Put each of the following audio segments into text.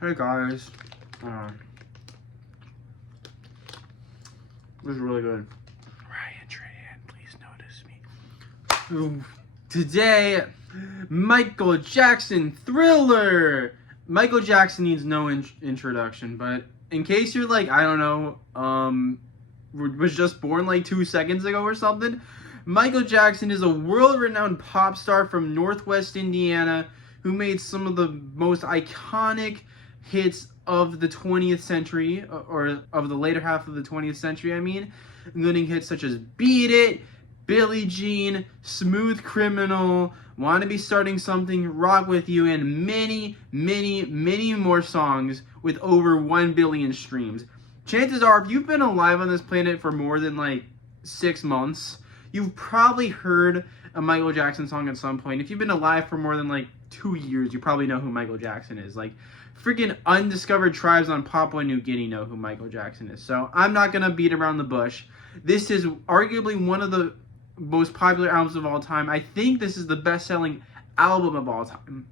Hey guys, this is really good. Ryan Tran, please notice me. Today, Michael Jackson Thriller. Michael Jackson needs no introduction, but in case you're like, I don't know, was just born like 2 seconds ago or something, Michael Jackson is a world-renowned pop star from Northwest Indiana who made some of the most iconic hits of the 20th century, or of the later half of the 20th century, I mean, including hits such as Beat It, Billie Jean, Smooth Criminal, Wanna Be Starting Something, Rock With You, and many, many, many more songs with over 1 billion streams. Chances are, if you've been alive on this planet for more than like 6 months, you've probably heard a Michael Jackson song at some point. If you've been alive for more than like 2 years, you probably know who Michael Jackson is. Like, freaking undiscovered tribes on Papua New Guinea know who Michael Jackson is. So I'm not gonna beat around the bush. This is arguably one of the most popular albums of all time. I think this is the best-selling album of all time.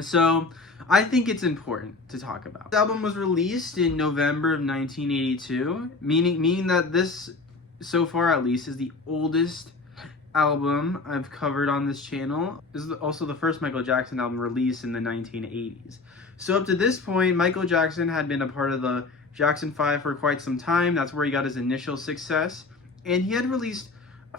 So I think it's important to talk about. This album was released in November of 1982, meaning that this, so far at least, is the oldest album I've covered on this channel. This is also the first Michael Jackson album released in the 1980s. So up to this point, Michael Jackson had been a part of the Jackson 5 for quite some time. That's where he got his initial success. And he had released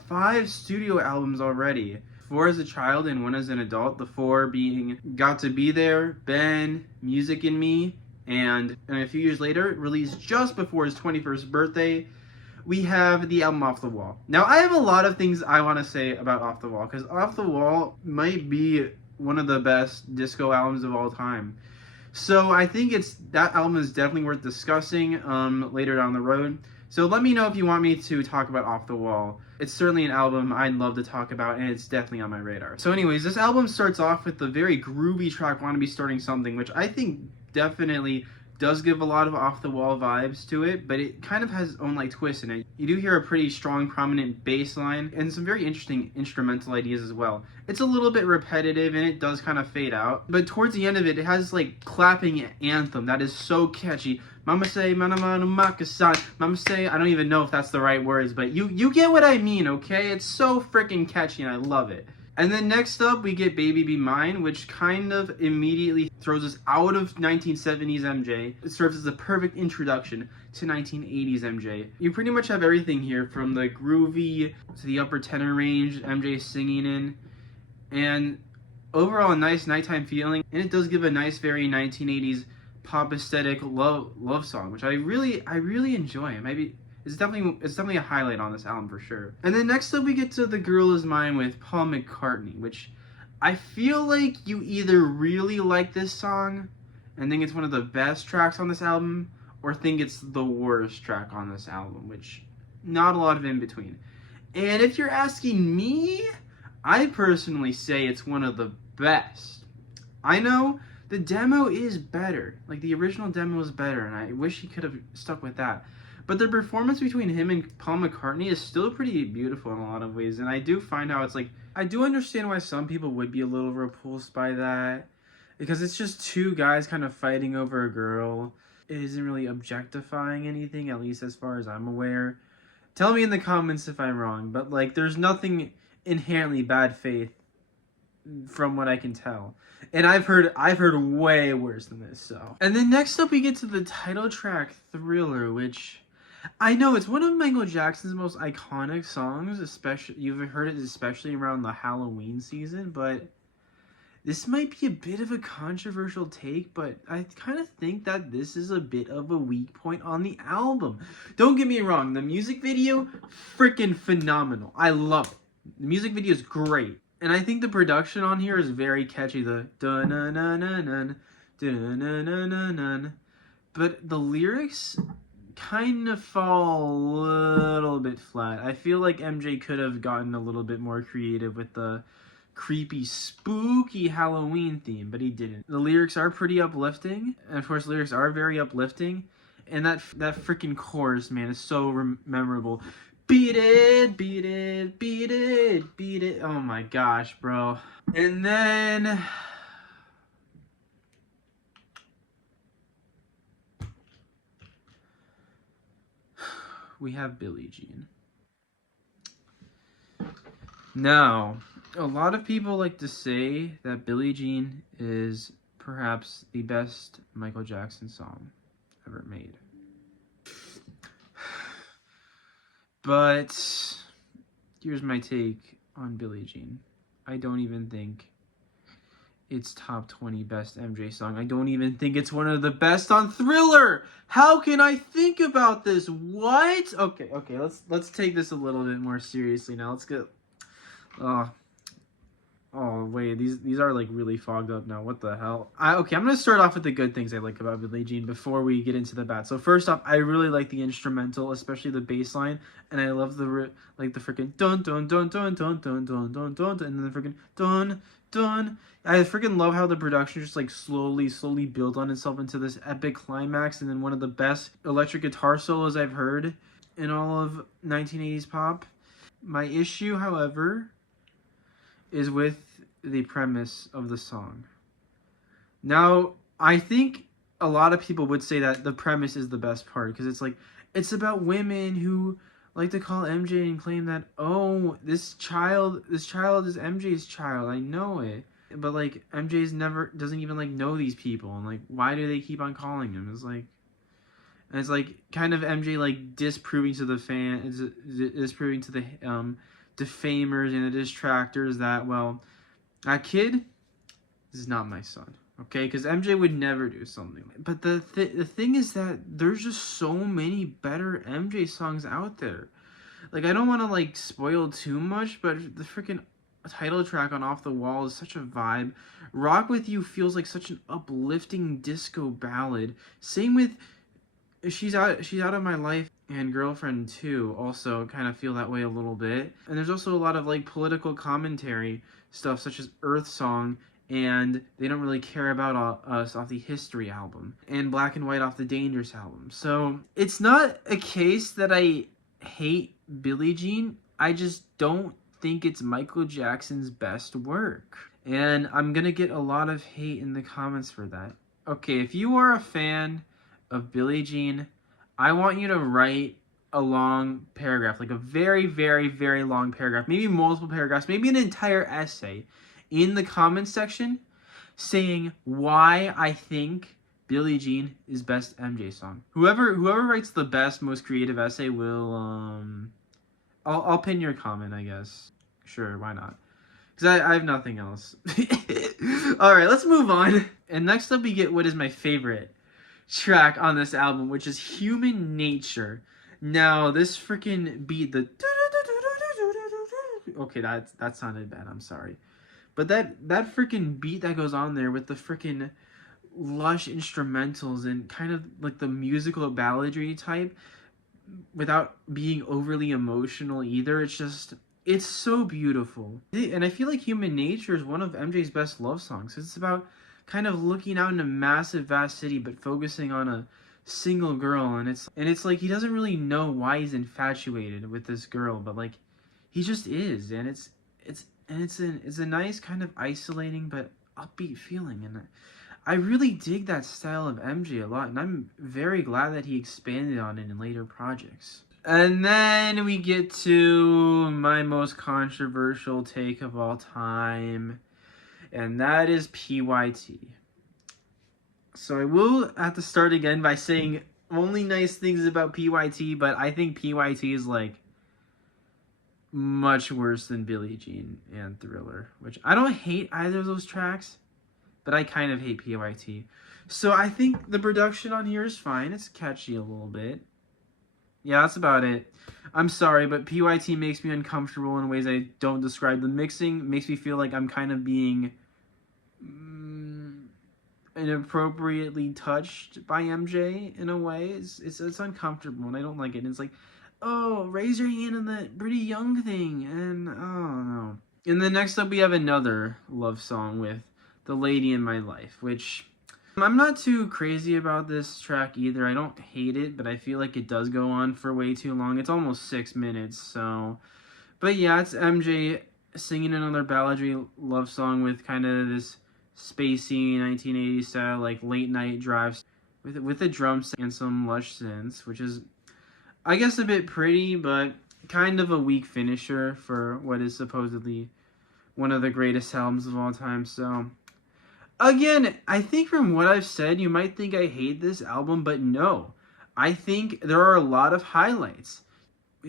5 studio albums already. 4 as a child and 1 as an adult. The 4 being Got to Be There, Ben, Music in Me, and a few years later, released just before his 21st birthday, we have the album Off the Wall. Now, I have a lot of things I want to say about Off the Wall, because Off the Wall might be one of the best disco albums of all time. So I think that album is definitely worth discussing later down the road. So let me know if you want me to talk about Off the Wall. It's certainly an album I'd love to talk about, and it's definitely on my radar. So anyways, this album starts off with the very groovy track Wanna Be Starting Something, which I think definitely does give a lot of Off the Wall vibes to it, but it kind of has its own like twist in it. You do hear a pretty strong, prominent bass line and some very interesting instrumental ideas as well. It's a little bit repetitive and it does kind of fade out, but towards the end of it, it has like clapping anthem that is so catchy. Mama say, mana mana makasan. Mama say, I don't even know if that's the right words, but you get what I mean, okay? It's so freaking catchy and I love it. And then next up, we get Baby Be Mine, which kind of immediately throws us out of 1970s MJ. It serves as a perfect introduction to 1980s MJ. You pretty much have everything here, from the groovy to the upper tenor range MJ singing in, and overall a nice nighttime feeling. And it does give a nice, very 1980s pop aesthetic love song, which I really enjoy. Maybe it's definitely a highlight on this album for sure. And then next up we get to The Girl Is Mine with Paul McCartney, which I feel like you either really like this song and think it's one of the best tracks on this album, or think it's the worst track on this album, which not a lot of in between. And if you're asking me, I personally say it's one of the best. I know the demo is better, like the original demo is better, and I wish he could have stuck with that. But the performance between him and Paul McCartney is still pretty beautiful in a lot of ways. And I do find how it's like, I do understand why some people would be a little repulsed by that, because it's just 2 guys kind of fighting over a girl. It isn't really objectifying anything, at least as far as I'm aware. Tell me in the comments if I'm wrong, but like, there's nothing inherently bad faith from what I can tell. And I've heard way worse than this, so. And then next up we get to the title track, Thriller, which I know it's one of Michael Jackson's most iconic songs, especially, you've heard it especially around the Halloween season, but this might be a bit of a controversial take, but I kind of think that this is a bit of a weak point on the album. Don't get me wrong, the music video, freaking phenomenal. I love it. The music video is great. And I think the production on here is very catchy, the da-na-na-na-na, da-na-na-na-na. But the lyrics kind of fall a little bit flat. I feel like MJ could have gotten a little bit more creative with the creepy, spooky Halloween theme, but he didn't. The lyrics are pretty uplifting, and of course lyrics are very uplifting, and that freaking chorus, man, is so memorable. Beat it, beat it, beat it, beat it. Oh my gosh, bro. And then we have Billie Jean. Now, a lot of people like to say that Billie Jean is perhaps the best Michael Jackson song ever made. But here's my take on Billie Jean. I don't even think it's top 20 best MJ song. I don't even think it's one of the best on Thriller. How can I think about this? What? Okay, let's take this a little bit more seriously now. Let's get Oh wait, these are like really fogged up now. What the hell? Okay, I'm gonna start off with the good things I like about Billie Jean before we get into the bad. So first off, I really like the instrumental, especially the bass line, and I love the freaking dun dun dun dun dun dun dun dun dun, and then the freaking dun dun. I freaking love how the production just like slowly built on itself into this epic climax, and then one of the best electric guitar solos I've heard in all of 1980s pop. My issue, however, is with the premise of the song. Now, I think a lot of people would say that the premise is the best part because it's like it's about women who like to call MJ and claim that, oh, this child is MJ's child. I know it. But like MJ's never doesn't even like know these people, and like why do they keep on calling him? It's like kind of MJ like disproving to the disproving to the defamers and the distractors that, well, that kid is not my son, okay? Because MJ would never do something like that. But the thing is that there's just so many better MJ songs out there. Like, I don't want to like spoil too much, but the freaking title track on Off the Wall is such a vibe. Rock With You feels like such an uplifting disco ballad. Same with She's Out of My Life and Girlfriend 2 also kind of feel that way a little bit. And there's also a lot of like political commentary stuff such as Earth Song and They Don't Really Care About Us off the History album and Black and White off the Dangerous album. So it's not a case that I hate Billie Jean. I just don't think it's Michael Jackson's best work. And I'm gonna get a lot of hate in the comments for that. Okay, if you are a fan of Billie Jean, I want you to write a long paragraph, like a very, very, very long paragraph, maybe multiple paragraphs, maybe an entire essay in the comments section saying why I think Billie Jean is best MJ song. Whoever writes the best, most creative essay will I'll pin your comment, I guess. Sure, why not? Because I have nothing else. Alright, let's move on. And next up we get what is my favorite track on this album, which is Human Nature. Now, this freaking beat, the okay, that sounded bad, I'm sorry. But that freaking beat that goes on there with the freaking lush instrumentals and kind of like the musical balladry type without being overly emotional either, it's so beautiful. And I feel like Human Nature is one of MJ's best love songs. It's about kind of looking out in a massive, vast city, but focusing on a single girl, and it's like he doesn't really know why he's infatuated with this girl, but like he just is, and it's a nice kind of isolating but upbeat feeling, and I really dig that style of MJ a lot, and I'm very glad that he expanded on it in later projects. And then we get to my most controversial take of all time, and that is PYT. So I will have to start again by saying only nice things about PYT, but I think PYT is like much worse than Billie Jean and Thriller, which I don't hate either of those tracks, but I kind of hate PYT. So I think the production on here is fine. It's catchy a little bit. Yeah, that's about it. I'm sorry, but PYT makes me uncomfortable in ways I don't describe. The mixing makes me feel like I'm kind of being inappropriately touched by MJ in a way. It's uncomfortable, and I don't like it. And it's like, oh, raise your hand on that pretty young thing, and oh no. And then next up we have another love song with The Lady in My Life, which I'm not too crazy about this track either. I don't hate it, but I feel like it does go on for way too long. It's almost 6 minutes, so. But yeah, it's MJ singing another balladry love song with kind of this spacey 1980s style, like late night drives with a drum set and some lush synths, which is I guess a bit pretty, but kind of a weak finisher for what is supposedly one of the greatest albums of all time. So, again, I think from what I've said, you might think I hate this album, but no. I think there are a lot of highlights.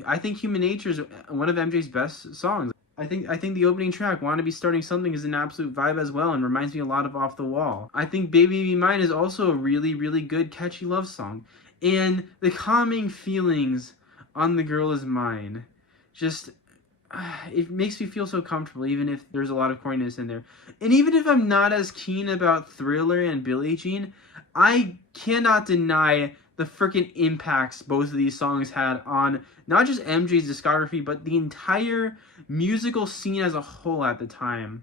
I think Human Nature is one of MJ's best songs. I think the opening track, Wanna Be Starting Something, is an absolute vibe as well and reminds me a lot of Off the Wall. I think Baby Be Mine is also a really, really good, catchy love song. And the calming feelings on The Girl Is Mine, just, it makes me feel so comfortable, even if there's a lot of corniness in there. And even if I'm not as keen about Thriller and Billie Jean, I cannot deny the freaking impacts both of these songs had on not just MJ's discography, but the entire musical scene as a whole at the time.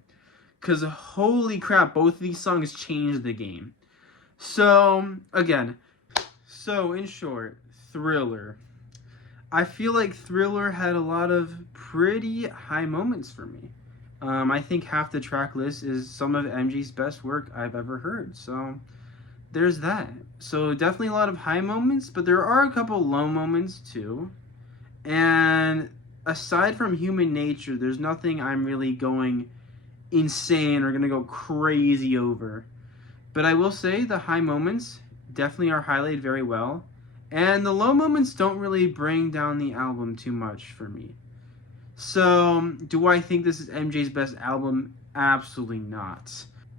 Because holy crap, both of these songs changed the game. So, again, in short, Thriller. I feel like Thriller had a lot of pretty high moments for me. I think half the track list is some of MJ's best work I've ever heard. So, there's that. So definitely a lot of high moments, but there are a couple low moments too. And aside from Human Nature, there's nothing I'm really going insane or gonna go crazy over. But I will say the high moments definitely are highlighted very well. And the low moments don't really bring down the album too much for me. So, do I think this is MJ's best album? Absolutely not.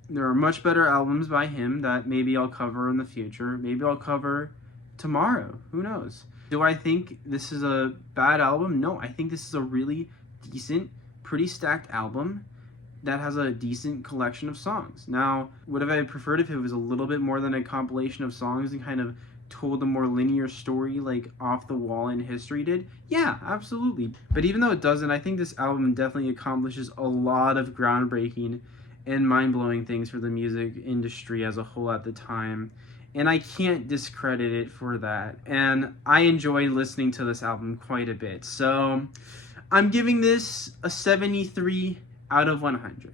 There are much better albums by him that maybe I'll cover in the future. Maybe I'll cover tomorrow. Who knows? Do I think this is a bad album? No, I think this is a really decent, pretty stacked album that has a decent collection of songs. Now, would have I preferred if it was a little bit more than a compilation of songs and kind of told a more linear story like Off the Wall and History did? Yeah, absolutely. But even though it doesn't, I think this album definitely accomplishes a lot of groundbreaking and mind-blowing things for the music industry as a whole at the time. And I can't discredit it for that. And I enjoyed listening to this album quite a bit. So I'm giving this a 73 out of 100.